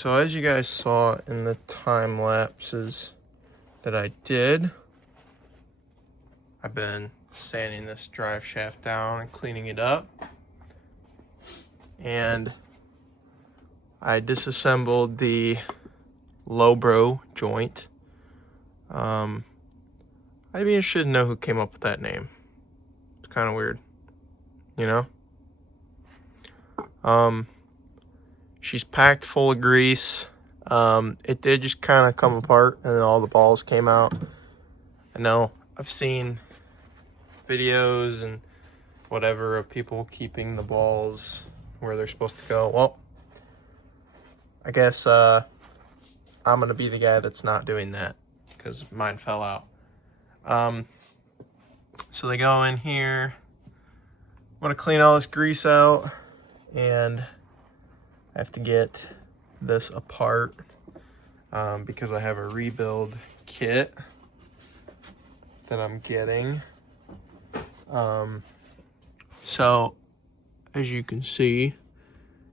So as you guys saw in the time lapses that I did, I've been sanding this drive shaft down and cleaning it up. And I disassembled the Lowbro joint. I'd be interested to know who came up with that name. It's kind of weird, you know? She's packed full of grease. It did just kind of come apart and then all the balls came out. I know I've seen videos and whatever of people keeping the balls where they're supposed to go. Well, I guess I'm gonna be the guy that's not doing that because mine fell out. So they go in here. I'm gonna clean all this grease out, and I have to get this apart because I have a rebuild kit that I'm getting. So as you can see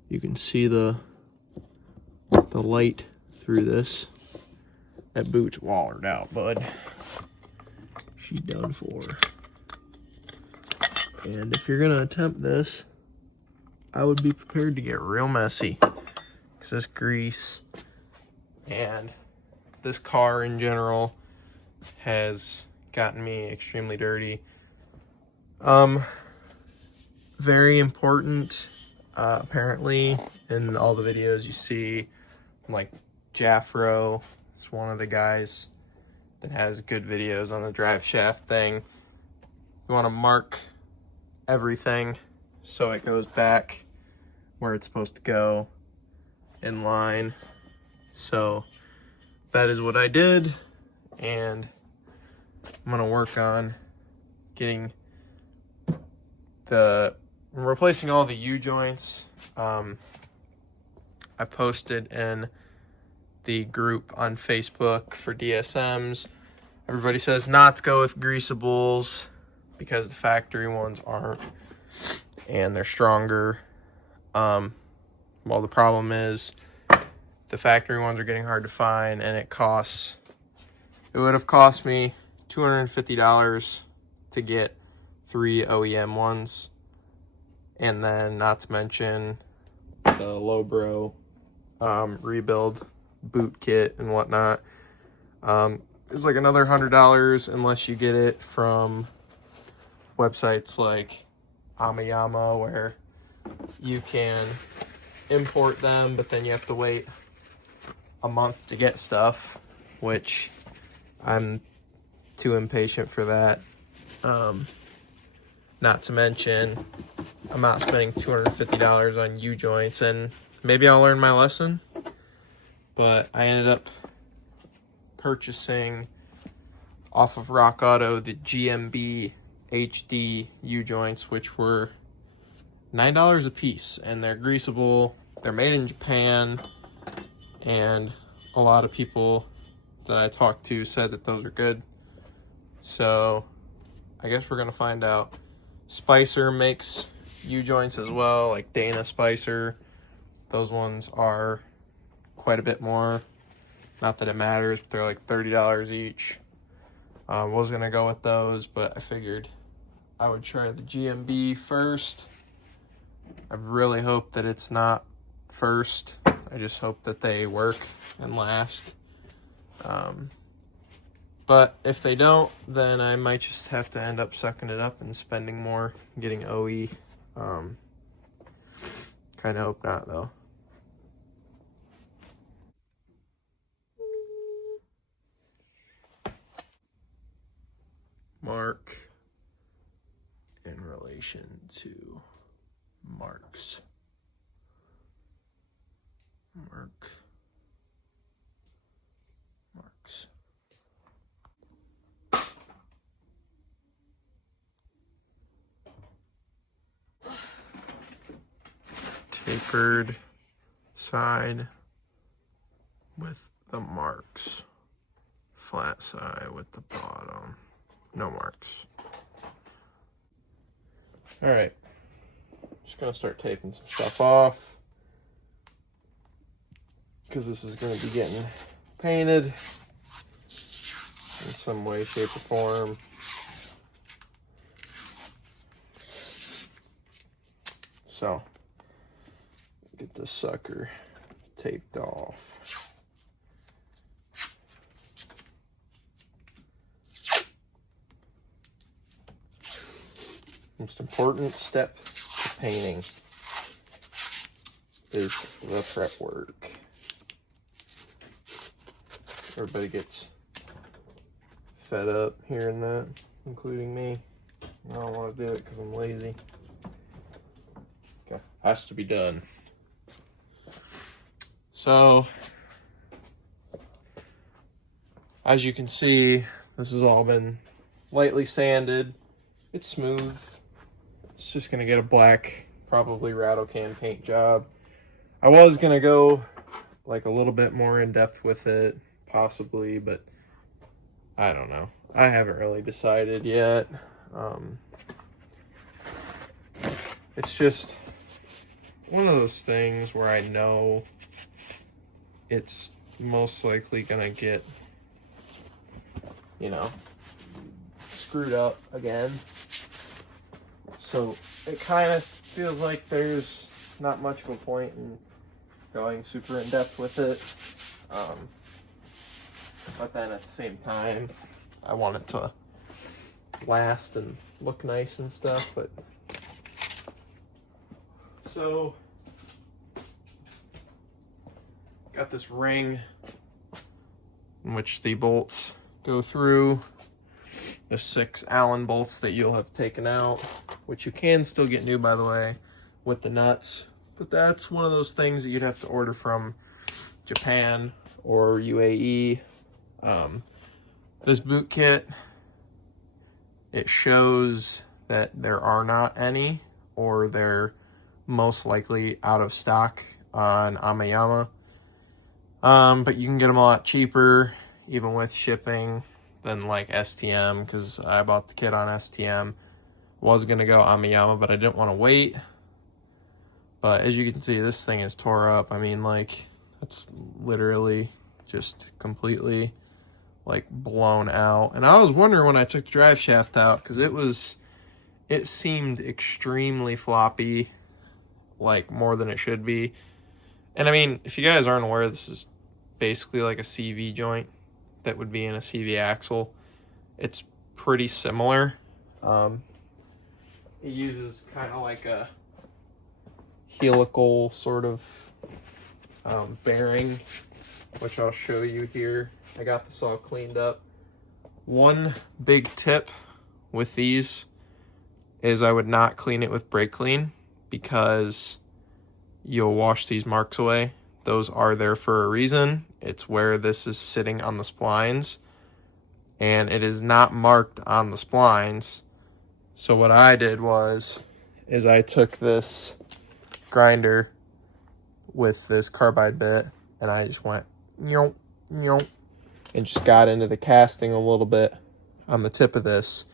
the light through this. That boot's wallered out, bud. She's done for. And if you're gonna attempt this, I would be prepared to get real messy, because this grease and this car in general has gotten me extremely dirty. Very important, apparently, in all the videos you see, like Jaffro is one of the guys that has good videos on the drive shaft thing. You want to mark everything so it goes back where it's supposed to go in line. So that is what I did, and I'm gonna work on getting replacing all the U-joints. I posted in the group on Facebook for DSMs. Everybody says not to go with greasables because the factory ones aren't, and they're stronger. Well, the problem is the factory ones are getting hard to find, and it would have cost me $250 to get 3 OEM ones, and then not to mention the Lowbro rebuild boot kit and whatnot. It's like another $100 unless you get it from websites like Amayama, where you can import them, but then you have to wait a month to get stuff, which I'm too impatient for that. Not to mention, I'm not spending $250 on U-joints, and maybe I'll learn my lesson, but I ended up purchasing off of Rock Auto the GMB HD U-joints, which were $9 a piece, and they're greasable. They're made in Japan, and a lot of people that I talked to said that those are good. So I guess we're gonna find out. Spicer makes U-joints as well, like Dana Spicer. Those ones are quite a bit more. Not that it matters, but they're like $30 each. Was gonna go with those, but I figured I would try the GMB first. I really hope that it's not first. I just hope that they work and last. But if they don't, then I might just have to end up sucking it up and spending more getting OE. Kind of hope not, though. Mark in relation to marks. Marks. Tapered side with the marks. Flat side with the bottom. No marks. Alright. Just gonna start taping some stuff off. because this is going to be getting painted in some way, shape, or form. So, get this sucker taped off. Most important step to painting is the prep work. Everybody gets fed up hearing that, including me. I don't want to do it because I'm lazy. Okay, has to be done. So, as you can see, this has all been lightly sanded. It's smooth. It's just gonna get a black, probably rattle can paint job. I was gonna go like a little bit more in depth with it, possibly, but I don't know. I haven't really decided yet. It's just one of those things where I know it's most likely gonna get, you know, screwed up again. So it kind of feels like there's not much of a point in going super in depth with it. But then at the same time, I want it to last and look nice and stuff. But so got this ring in which the bolts go through. The 6 Allen bolts that you'll have taken out, which you can still get new, by the way, with the nuts. But that's one of those things that you'd have to order from Japan or UAE. This boot kit, it shows that there are not any, or they're most likely out of stock on Amayama. But you can get them a lot cheaper, even with shipping, than like STM, because I bought the kit on STM. Was going to go Amayama, but I didn't want to wait. But as you can see, this thing is tore up. I mean, like, it's literally just completely like blown out. And I was wondering when I took the drive shaft out, because it seemed extremely floppy, like more than it should be. And I mean, if you guys aren't aware, this is basically like a CV joint that would be in a CV axle. It's pretty similar. It uses kind of like a helical sort of bearing, which I'll show you here. I got this all cleaned up. One big tip with these is I would not clean it with brake clean, because you'll wash these marks away. Those are there for a reason. It's where this is sitting on the splines, and it is not marked on the splines. So what I did is I took this grinder with this carbide bit, and I just went nyonk, nyonk, and just got into the casting a little bit on the tip of this.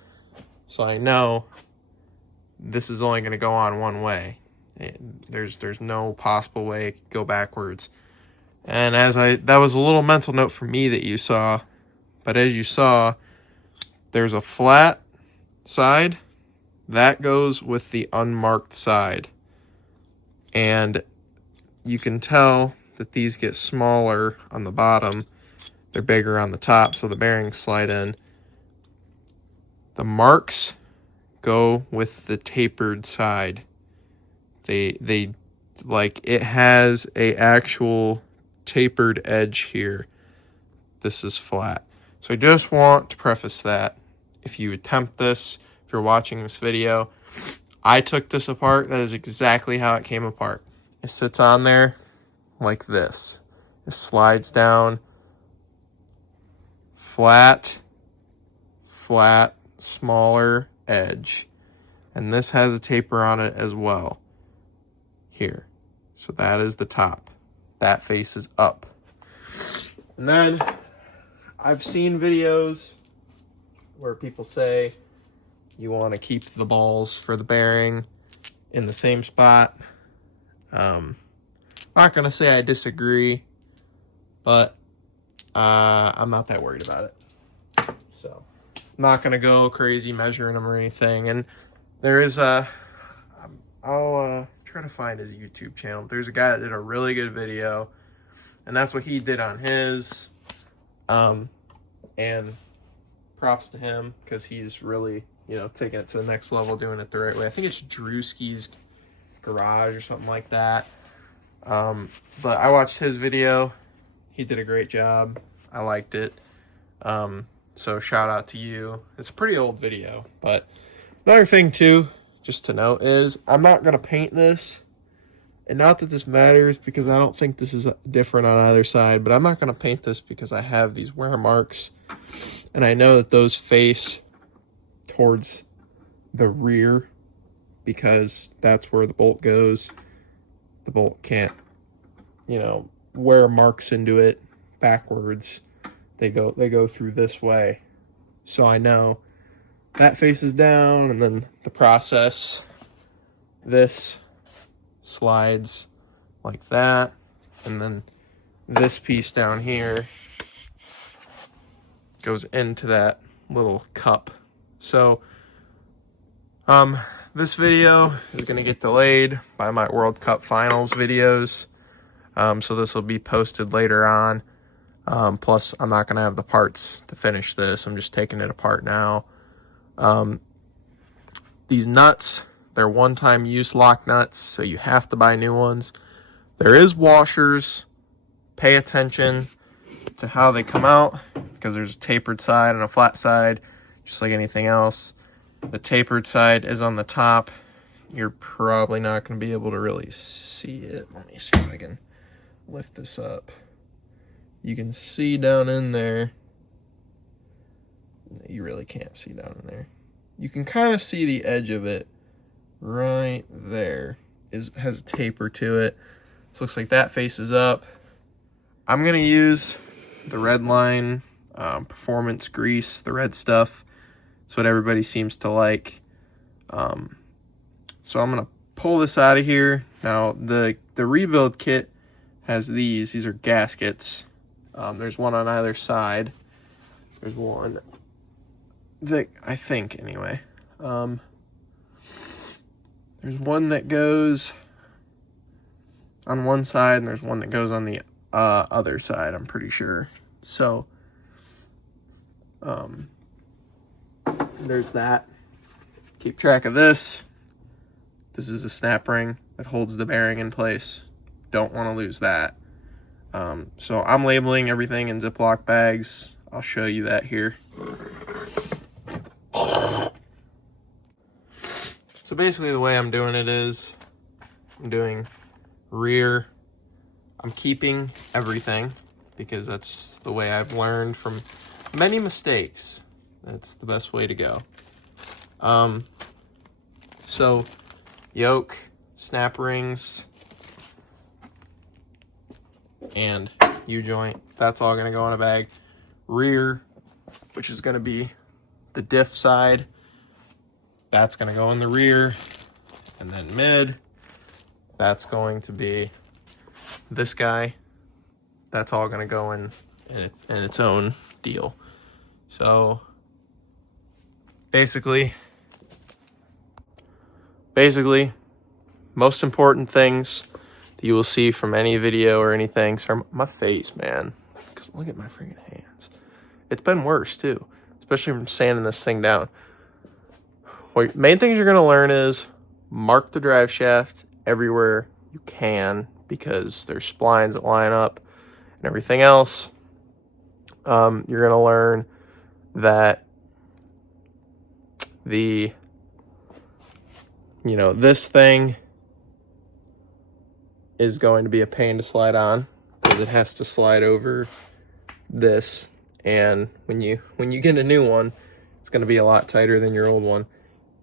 So I know this is only going to go on one way. There's no possible way it could go backwards. And that was a little mental note for me that you saw, but as you saw, there's a flat side that goes with the unmarked side, and you can tell that these get smaller on the bottom, they're bigger on the top, so the bearings slide in. The marks go with the tapered side. They like, it has a actual tapered edge here. This is flat. So I just want to preface that if you attempt this, if you're watching this video, I took this apart. That is exactly how it came apart. It sits on there like this. It slides down, flat, smaller edge. And this has a taper on it as well. Here. So that is the top. That faces up. And then I've seen videos where people say you want to keep the balls for the bearing in the same spot. I'm not going to say I disagree, but I'm not that worried about it. So I'm not going to go crazy measuring them or anything. And there is I'll try to find his YouTube channel. There's a guy that did a really good video, and that's what he did on his. And props to him, because he's really, you know, taking it to the next level, doing it the right way. I think it's Drewski's Garage or something like that. But I watched his video. He did a great job. I liked it. So shout out to you. It's a pretty old video. But another thing too, just to note, is I'm not going to paint this. And not that this matters, because I don't think this is different on either side, but I'm not going to paint this because I have these wear marks. And I know that those face towards the rear, because that's where the bolt goes. The bolt can't, you know, wear marks into it backwards. They go through this way. So I know that faces down, and then the process, this slides like that, and then this piece down here goes into that little cup. So this video is going to get delayed by my World Cup Finals videos, so this will be posted later on. Plus I'm not going to have the parts to finish this. I'm just taking it apart now. These nuts, they're one-time use lock nuts, so you have to buy new ones. There is washers. Pay attention to how they come out, because there's a tapered side and a flat side, just like anything else. The tapered side is on the top. You're probably not going to be able to really see it. Let me see if I can lift this up. You can see down in there. You really can't see down in there. You can kind of see the edge of it right there. Has a taper to it. This looks like that faces up. I'm going to use the red line performance grease, the red stuff. It's what everybody seems to like. So I'm going to pull this out of here. Now, the rebuild kit has these. These are gaskets. There's one on either side. There's one that, I think, anyway. There's one that goes on one side, and there's one that goes on the other side, I'm pretty sure. So, there's that. Keep track of this. This is a snap ring that holds the bearing in place. Don't want to lose that. So I'm labeling everything in Ziploc bags. I'll show you that here. So basically the way I'm doing it is, I'm doing rear. I'm keeping everything, because that's the way I've learned from many mistakes. That's the best way to go. So yoke, snap rings, and U-joint, that's all going to go in a bag. Rear, which is going to be the diff side, that's going to go in the rear. And then mid, that's going to be this guy. That's all going to go in its own deal. So basically, most important things that you will see from any video or anything. Sorry, my face, man. Because look at my freaking hands. It's been worse too, especially from sanding this thing down. What main things you're going to learn is mark the drive shaft everywhere you can, because there's splines that line up and everything else. You're going to learn that this thing is going to be a pain to slide on, because it has to slide over this, and when you get a new one, it's going to be a lot tighter than your old one.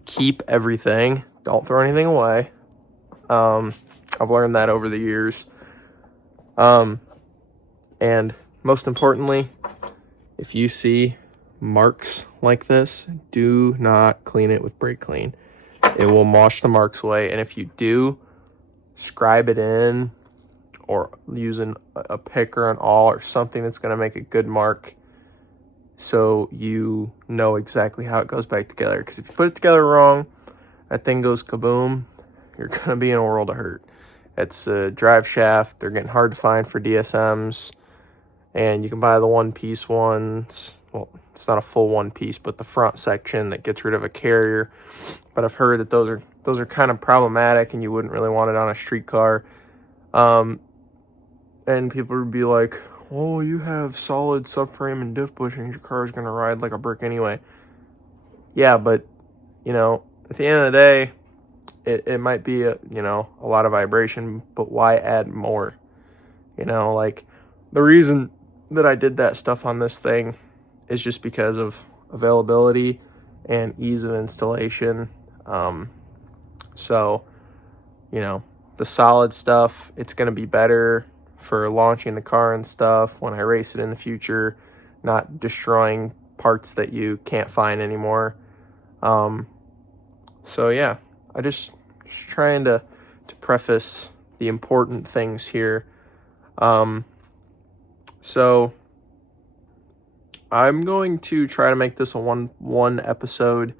Keep everything, don't throw anything away. I've learned that over the years. And most importantly, if you see marks like this, do not clean it with brake clean. It will wash the marks away, and if you do, scribe it in or using a pick or an awl or something that's going to make a good mark, so you know exactly how it goes back together. Because if you put it together wrong, that thing goes kaboom, you're going to be in a world of hurt. It's a Driveshaft. They're getting hard to find for DSMs, and you can buy the one-piece ones. Well, it's not a full one piece, but the front section that gets rid of a carrier. But I've heard that those are kind of problematic, and you wouldn't really want it on a street car. And people would be like, "Oh, you have solid subframe and diff bushings. Your car is going to ride like a brick anyway." Yeah, but you know, at the end of the day, it might be a lot of vibration, but why add more? You know, like the reason that I did that stuff on this thing is just because of availability and ease of installation. So, the solid stuff, it's going to be better for launching the car and stuff when I race it in the future, not destroying parts that you can't find anymore. So yeah, I just trying to preface the important things here. So I'm going to try to make this a one episode,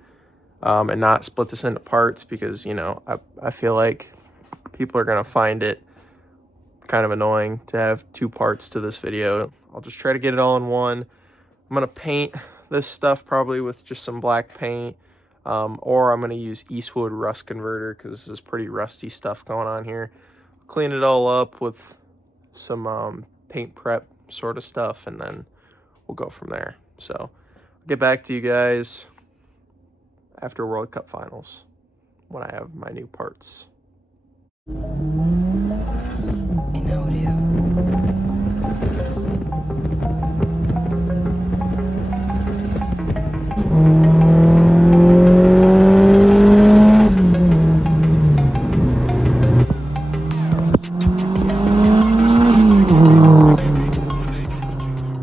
and not split this into parts, because I feel like people are gonna find it kind of annoying to have two parts to this video. I'll just try to get it all in one. I'm gonna paint this stuff probably with just some black paint, or I'm gonna use Eastwood rust converter, because this is pretty rusty stuff going on here. Clean it all up with some paint prep sort of stuff, and then we'll go from there. So I'll get back to you guys after World Cup finals when I have my new parts. In audio.